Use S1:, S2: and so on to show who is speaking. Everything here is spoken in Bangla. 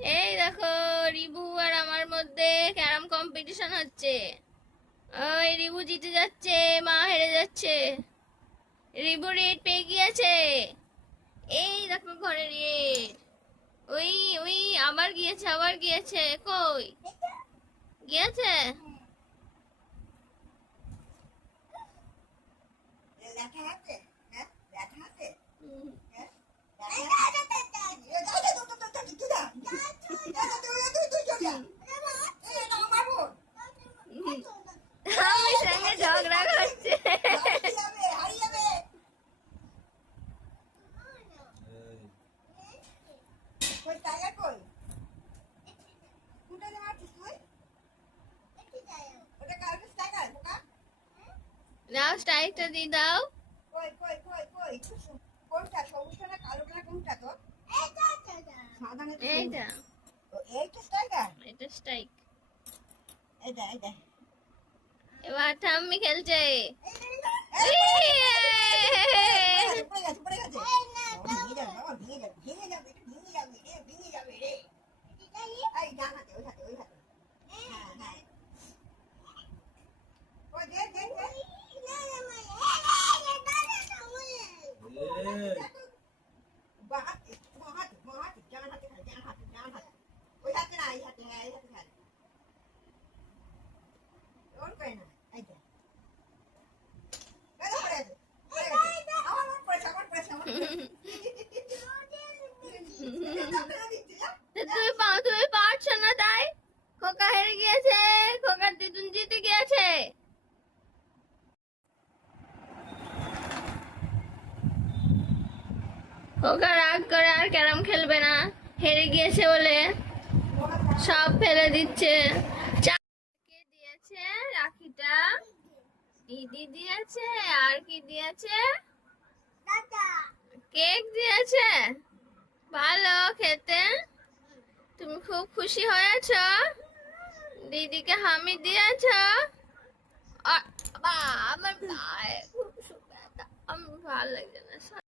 S1: এই দেখো, রিবু আর আমার মধ্যে ক্যারাম কম্পিটিশন হচ্ছে। ওই রিবু জিতে যাচ্ছে, মা হেরে যাচ্ছে। রিবু রেড পেয়ে গিয়েছে। এই দেখো ঘরে রেড ওই ওই আবার গিয়েছে আবার গিয়েছে, কই? গিয়েছে? নাও স্ট্রাইকটা দিয়ে দাও। এইটা এটা স্ট্রাইক এবার ঠাম্মি খেলছে। Good. খোকা রাগ করে আর ক্যারাম খেলবে না। হেরে গিয়েছে বলে সব ফেলে দিচ্ছে। কে দিয়েছে? রাখিটা। দিদি দিয়েছে? আর কি দিয়েছে? কেক দিয়েছে? ভালো খেতে। তুমি খুব খুশি হয়েছ? দিদিকে হামি দিয়েছ? আমার গায়ে খুব ব্যথা। আমার ভালো লাগছে না।